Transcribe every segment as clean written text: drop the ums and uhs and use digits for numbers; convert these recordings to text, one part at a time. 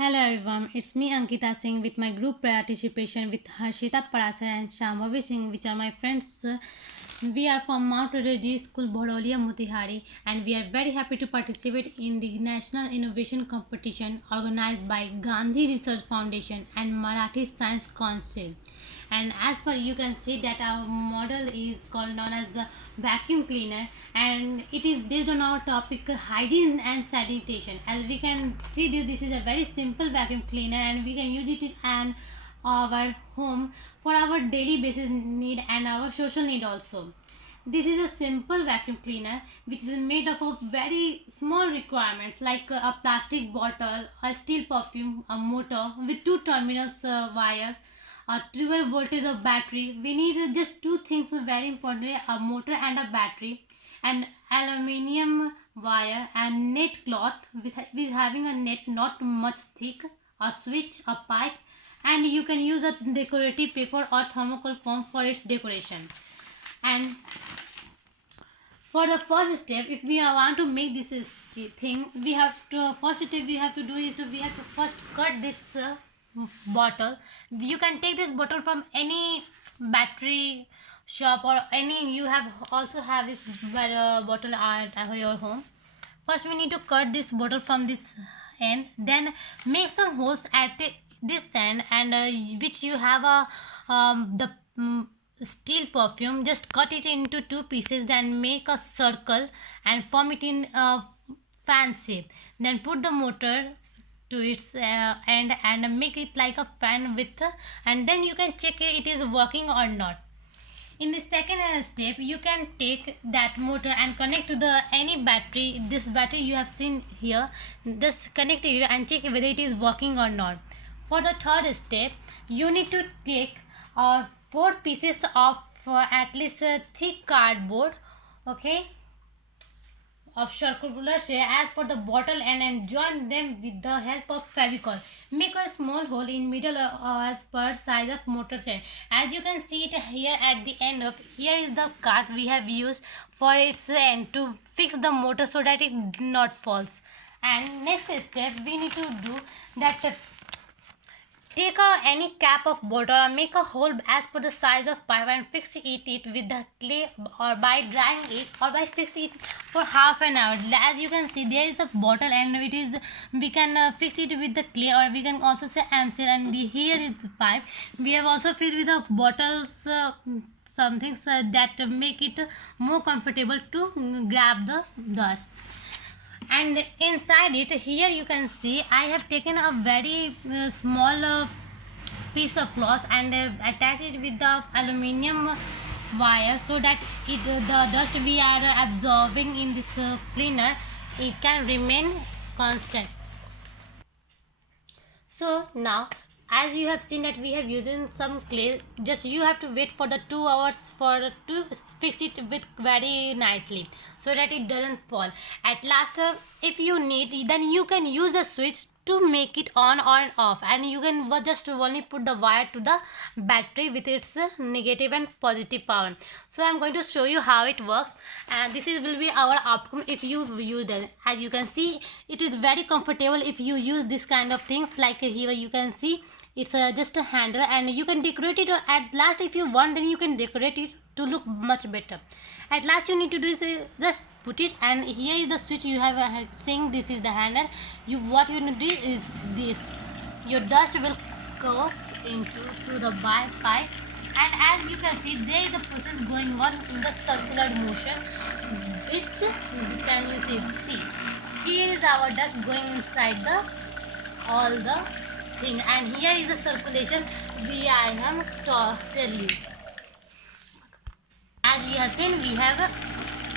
Hello everyone, it's me Ankita Singh with my group participation with Harshita Parasar and Shambhavi Singh, which are my friends. We are from Mount Reddy School, Bhorolia, Motihari, and we are very happy to participate in the National Innovation Competition organized by Gandhi Research Foundation and Marathi Science Council. And as per you can see that our model is called known as the vacuum cleaner, and it is based on our topic hygiene and sanitation. As we can see, this is a very simple vacuum cleaner and we can use it in our home for our daily basis need and our social need also. This is a simple vacuum cleaner which is made up of very small requirements like a plastic bottle, a steel perfume, a motor with two terminals wires, a 12 voltage of battery. We need just two things very importantly, a motor and a battery, an aluminium wire and net cloth with having a net not much thick, a switch, a pipe, and you can use a decorative paper or thermocol foam for its decoration. And for the first step, if we want to make this thing, we have to first step we have to do is we have to first cut this bottle. You can take this bottle from any battery shop or any you have also have this bottle at your home. First we need to cut this bottle from this end, then make some holes at this end, and which you have a steel perfume, just cut it into two pieces, then make a circle and form it in a fan shape, then put the motor to its end and make it like a fan with and then you can check it is working or not. In the second step, you can take that motor and connect to the any battery. This battery you have seen here, just connect it and check whether it is working or not. For the third step, you need to take 4 pieces of at least thick cardboard, okay, of circular shape as per the bottle and join them with the help of Fevicol. Make a small hole in middle as per size of motor set. As you can see it here at the end of here is the card we have used for its end to fix the motor so that it not falls. And next step we need to do that. Take any cap of bottle or make a hole as per the size of pipe and fix it with the clay or by drying it or by fixing it for half an hour. As you can see there is a bottle and it is we can fix it with the clay or we can also say amsel, and here is the pipe. We have also filled with the bottles some things that make it more comfortable to grab the dust. And inside it here you can see I have taken a very small piece of cloth and attach it with the aluminium wire so that the dust we are absorbing in this cleaner, it can remain constant. So now as you have seen that we have using some clay, just you have to wait for the 2 hours for to fix it with very nicely so that it doesn't fall. At last if you need, then you can use a switch to make it on or off, and you can just only put the wire to the battery with its negative and positive power. So I'm going to show you how it works, and this will be our outcome if you use it. As you can see it is very comfortable if you use this kind of things, like here you can see it's just a handle and you can decorate it at last if you want, then you can decorate it to look much better. At last you need to do is just put it, and here is the switch you have saying this is the handle. What you need to do is this, your dust will cross into through the pipe, and as you can see there is a process going on in the circular motion, which can you see here is our dust going inside the all the thing, and here is the circulation I am tell you. As you have seen we have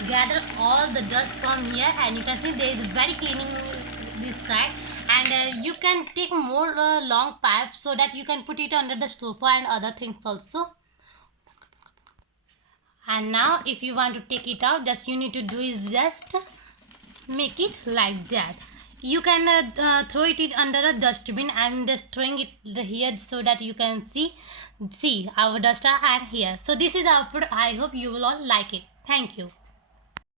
gathered all the dust from here, and you can see there is very cleaning this side, and you can take more long pipes so that you can put it under the sofa and other things also. And now if you want to take it out, just you need to do is just make it like that. You can throw it under a dustbin. I'm just throwing it here so that you can see our dust are here. So this is our output. I hope you will all like it. Thank you.